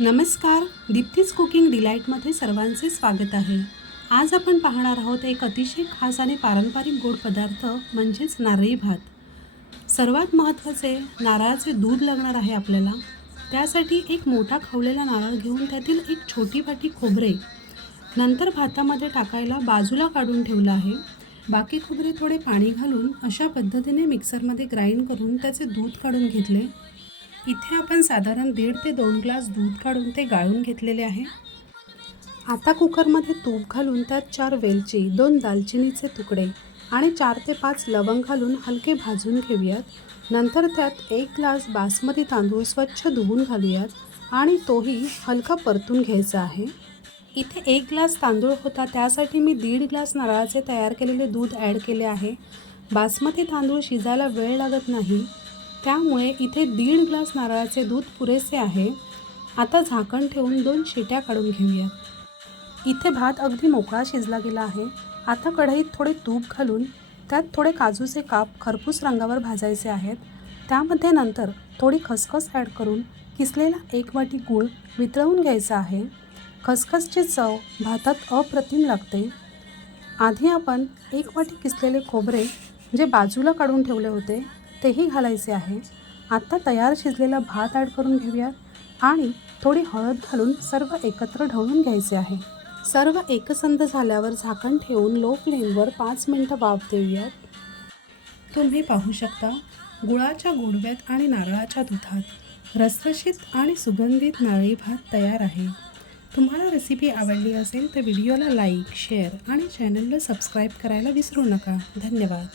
नमस्कार, दीप्तीज कुकिंग डिलाईटमध्ये सर्वांचे स्वागत आहे। आज आपण पाहणार आहोत एक अतिशय खास आणि पारंपरिक गोड पदार्थ म्हणजेच नारळी भात। सर्वात महत्त्वाचे नारळाचे दूध लागणार आहे आपल्याला। त्यासाठी एक मोठा खवलेला नारळ घेऊन त्यातील एक छोटी वाटी खोबरे नंतर भातामध्ये टाकायला बाजूला काढून ठेवलं आहे। बाकी खोबरे थोडे पाणी घालून अशा पद्धतीने मिक्सरमध्ये ग्राइंड करून त्याचे दूध काढून घेतले। इथे आपण साधारण 1.5 ते 2 ग्लास दूध काढून ते गाळून घेतलेले आहे। आता कुकरमध्ये तूप घालून त्यात 4 वेलची, 2 दालचिनीचे तुकडे आणि 4 ते 5 लवंग घालून हलके भाजून घेऊयात। नंतर त्यात 1 ग्लास बासमती तांदूळ स्वच्छ धुवून घालूयात आणि तोही हलका परतून घ्यायचा आहे। इथे 1 ग्लास तांदूळ होता, त्यासाठी मी 1.5 ग्लास नारळाचे तयार केलेले दूध ॲड केले आहे। बासमती तांदूळ शिजायला वेळ लागत नाही, त्यामुळे इथे 1.5 ग्लास नारळाचे दूध पुरेसे आहे। आता झाकण ठेवून 2 शिट्या काढून घेऊया। इथे भात अगदी मोकळा शिजला गेला आहे। आता कढईत थोडे तूप घालून त्यात थोडे काजूचे काप खरपूस रंगावर भाजायचे आहेत। त्यामध्ये नंतर थोडी खसखस ॲड करून किसलेला 1 वाटी गूळ वितळवून घ्यायचा आहे। खसखसची चव भातात अप्रतिम लागते। आधी आपण 1 वाटी किसलेले खोबरे जे बाजूला काढून ठेवले होते तेही घालायचे आहे। आता तयार शिजलेला भात ॲड करून घेऊयात आणि थोडी हळद घालून सर्व एकत्र ढवळून घ्यायचे आहे। सर्व एकसंध झाल्यावर झाकण ठेवून लो फ्लेमवर 5 मिनिटं वाफ देऊयात। तुम्ही पाहू शकता, गुळाच्या गोडव्यात आणि नारळाच्या दुधात रसरशीत आणि सुगंधित नारळी भात तयार आहे। तुम्हाला रेसिपी आवडली असेल तर व्हिडिओला लाईक, शेअर आणि चॅनलला सबस्क्राईब करायला विसरू नका। धन्यवाद।